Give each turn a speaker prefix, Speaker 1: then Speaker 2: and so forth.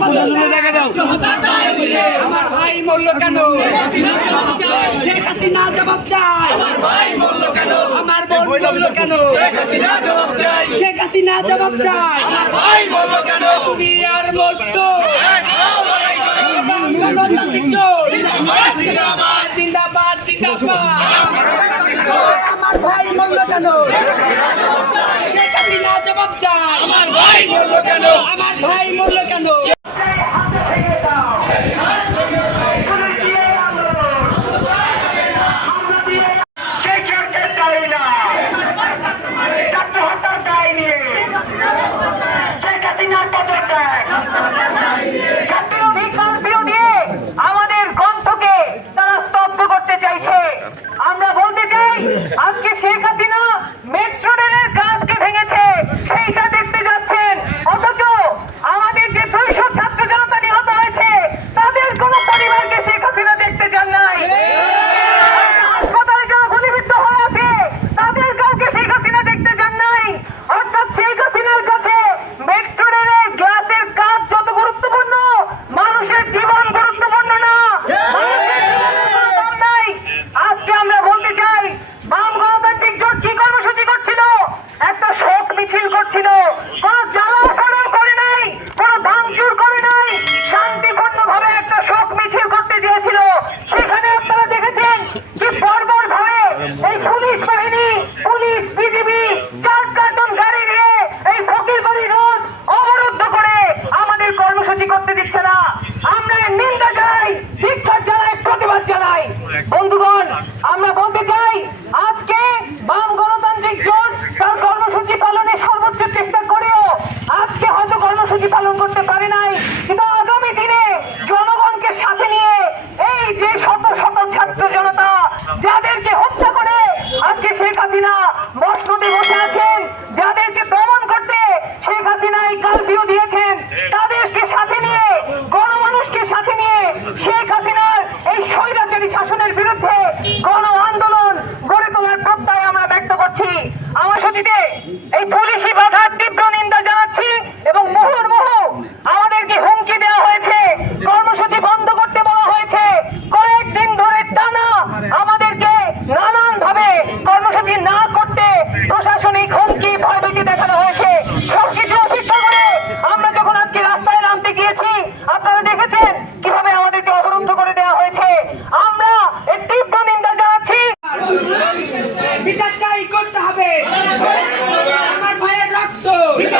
Speaker 1: প্রশাসনের জায়গা দাও। আমার ভাই মরলো কেন? শেখ হাসিনা জবাব চাই। আমার ভাই মরলো কেন? আমার বোন মরলো কেন? শেখ হাসিনা জবাব চাই। শেখ হাসিনা জবাব চাই। আমার ভাই মরলো কেন? তুমি আর মস্ত গণতান্ত্রিক জোট জিন্দাবাদ জিন্দাবাদ। জিন্দাবাদ আমার ভাই মরলো কেন? শেখ হাসিনা জবাব চাই। আমার ভাই মরলো কেন? আমার ভাই মরলো কেন?
Speaker 2: দিচ্ছে না আমরা নিন্দা জানাই ধিক্ষার জানাই, প্রতিবাদ জানাই। বন্ধুগণ, আমরা বলতে চাই, আজকে বাম গণতান্ত্রিক জোট তার কর্মসূচি পালনের সর্বোচ্চ চেষ্টা করেও আজকে হয়তো কর্মসূচি পালন করতে পারে নাই। কিন্তু আগামী দিনে জনগণকে সাথে নিয়ে এই যে শত শত ছাত্র জনতা যাদেরকে হত্যা করে, আজকে শেখ হাসিনা মসনদে বসে আছেন, যাদেরকে দমন করতে শেখ হাসিনা এই কালফিউ দিয়েছেন, তাদের শাসনের বিরুদ্ধে গণ আন্দোলন গড়ে তোলার প্রত্যয় আমরা ব্যক্ত করছি। আমার সচিতে এই পুলিশি বাধা